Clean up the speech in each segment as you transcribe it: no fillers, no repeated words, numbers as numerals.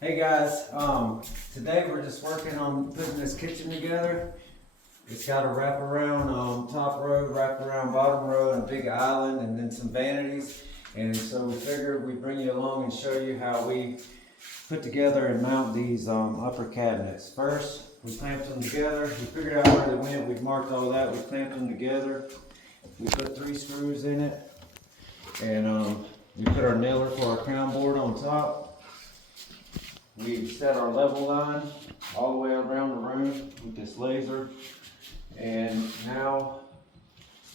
Hey guys, today we're just working on putting this kitchen together. It's got a wraparound top row, wraparound bottom row, and a big island, and then some vanities. And so we figured we'd bring you along and show you how we put together and mount these upper cabinets. First, we clamped them together. We figured out where they went. We've marked all that. We clamped them together. We put 3 screws in it, and we put our nailer for our crown board on top. We set our level line all the way around the room with this laser, and now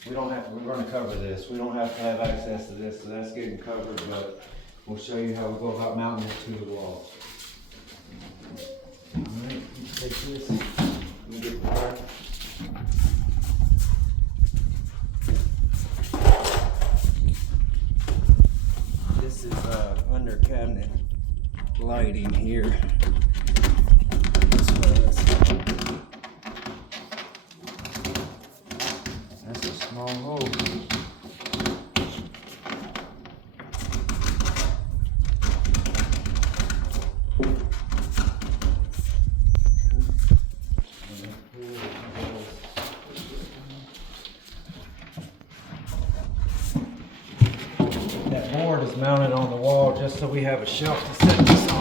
we're going to cover this. We don't have to have access to this, so that's getting covered, but we'll show you how we go about mounting it to the wall. Alright, you take this, let me get the wire. This is under cabinet lighting here. That's a small hole. That board is mounted on the wall just so we have a shelf to set this on.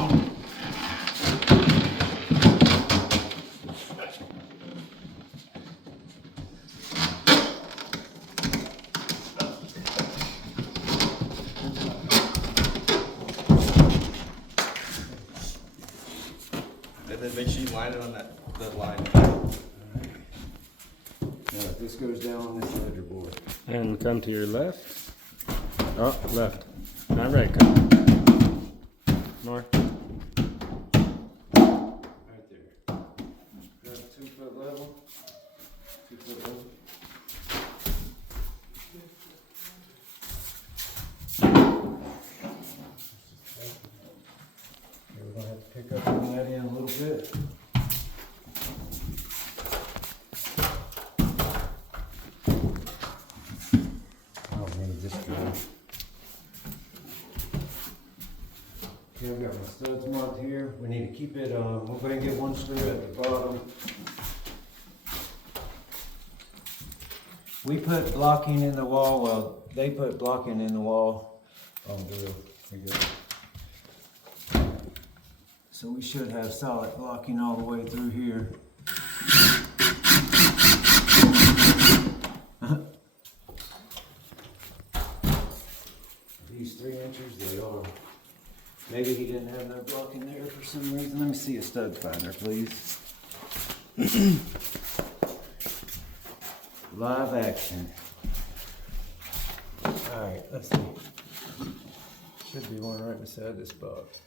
And then make sure you line it on that line. Now this goes down on this ledger board. And come to your left. Oh, left. Not right, come. North. Right there. Got a 2-foot level. 2-foot level. Okay, we're gonna have to pick up on that in a little bit. Oh, man, this drill. Okay, I've got my studs marked here. We need to keep it, we'll go ahead and get 1 screw at the bottom. We put blocking in the wall, well, they put blocking in the wall on drill. Here you go. So we should have solid blocking all the way through here. These 3 inches, they are. Maybe he didn't have no blocking there for some reason. Let me see a stud finder, please. Live action. Alright, let's see. Should be one right beside this box.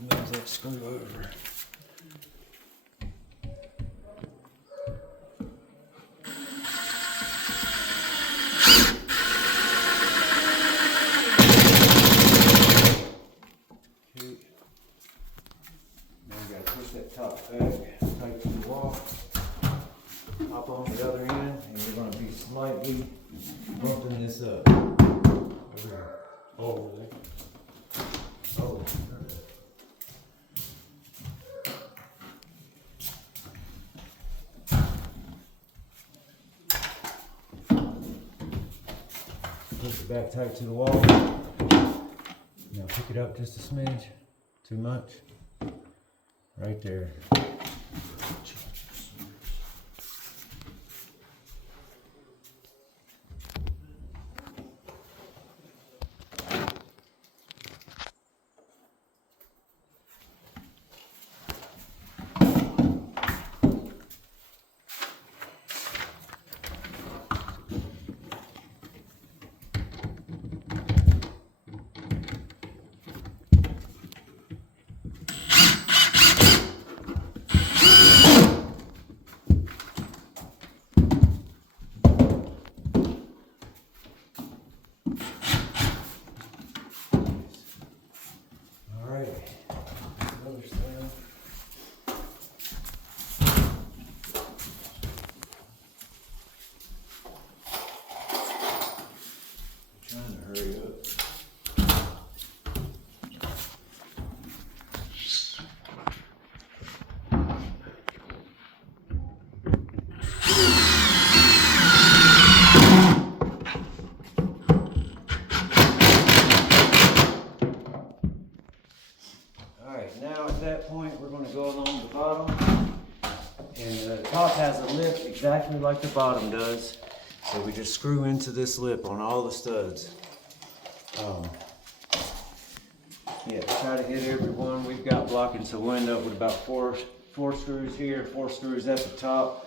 Move that screw over. Okay. Now we gotta push that top back tight to the wall. Hop on the other end, and we're gonna be slightly bumping this up. Over here. Over there. Oh. Push it back tight to the wall. Now pick it up just a smidge. Too much. Right there. to that point, we're gonna go along the bottom. And the top has a lip exactly like the bottom does. So we just screw into this lip on all the studs. Yeah, try to hit every one. We've got blockings to wind up with about four screws here, 4 screws at the top.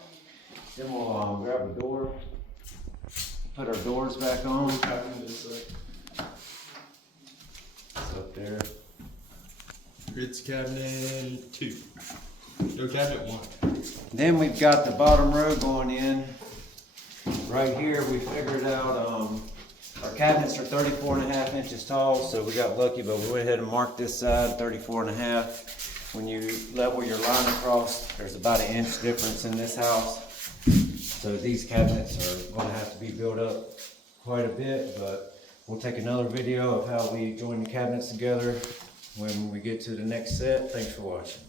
Then we'll grab a door, put our doors back on. It's up there. It's cabinet 2. No, cabinet 1. Then we've got the bottom row going in. Right here, we figured out, our cabinets are 34.5 inches tall, so we got lucky, but we went ahead and marked this side 34.5. When you level your line across, there's about an inch difference in this house. So these cabinets are gonna have to be built up quite a bit, but we'll take another video of how we join the cabinets together when we get to the next set. Thanks for watching.